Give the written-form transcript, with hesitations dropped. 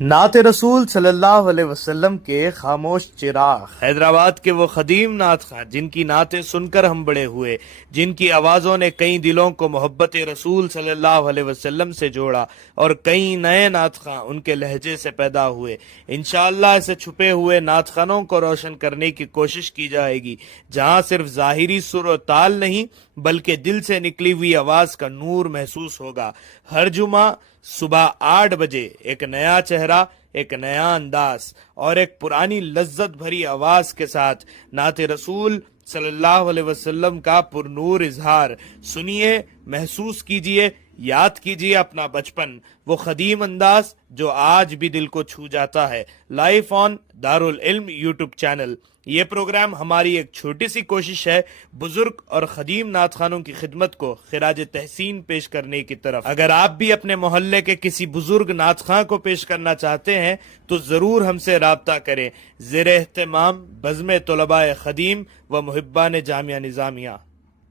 نعت رسول صلی اللہ علیہ وسلم کے خاموش چراغ۔ حیدرآباد کے وہ قدیم نعت خواں جن کی نعتیں سن کر ہم بڑے ہوئے، جن کی آوازوں نے کئی دلوں کو محبت رسول صلی اللہ علیہ وسلم سے جوڑا، اور کئی نئے نعت خواں ان کے لہجے سے پیدا ہوئے۔ انشاءاللہ اسے چھپے ہوئے نعت خوانوں کو روشن کرنے کی کوشش کی جائے گی، جہاں صرف ظاہری سر و تال نہیں بلکہ دل سے نکلی ہوئی آواز کا نور محسوس ہوگا۔ ہر جمعہ صبح 8 بجے ایک نیا چہرہ، ایک نیا انداز اور ایک پرانی لذت بھری آواز کے ساتھ نعت رسول صلی اللہ علیہ وسلم کا پرنور اظہار سنیے، محسوس کیجئے، یاد کیجئے اپنا بچپن، وہ قدیم انداز جو آج بھی دل کو چھو جاتا ہے۔ Life on Darul Ilm YouTube channel. یہ پروگرام ہماری ایک چھوٹی سی کوشش ہے بزرگ اور قدیم نعت خوانوں کی خدمت کو خراج تحسین پیش کرنے کی طرف۔ اگر آپ بھی اپنے محلے کے کسی بزرگ نعت خواں کو پیش کرنا چاہتے ہیں تو ضرور ہم سے رابطہ کریں۔ زیر اہتمام بزم طلباء قدیم و محبان جامعہ نظامیہ۔